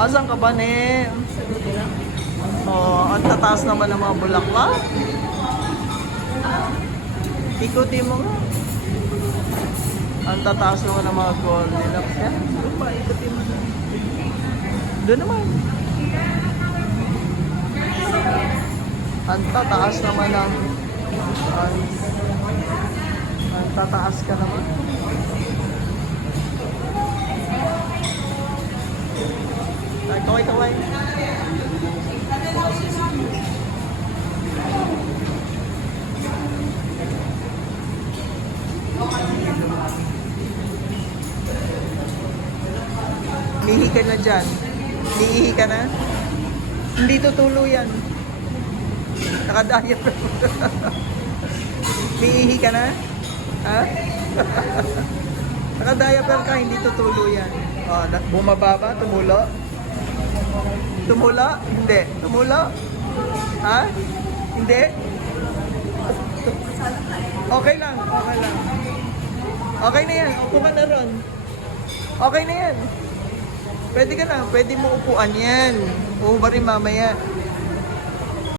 Asan ka ba, ne? Oh, ang tataas naman ng mga bulaklak. Ikutin mo nga. Ang tataas naman ng mga goldilocks. Yan. Doon ba? Ikutin mo na. Doon naman. Ang tataas naman ng... Ang tataas ka naman. Ay, kaway-kaway. Lihi ka na dyan. Lihi ka na. Hindi tutulo yan. Nakadaya pa. Lihi ka na? Ha? Nakadaya pa ka, hindi tutulo yan. Oh, bumaba ba? Tumulo? Tumulo? Hindi. Tumulo? Ha? Hindi? Okay lang. Okay lang. Okay na yan. Upo ka na ron. Okay na yan. Pwede ka na. Pwede mo upuan yan. Upo rin mamaya.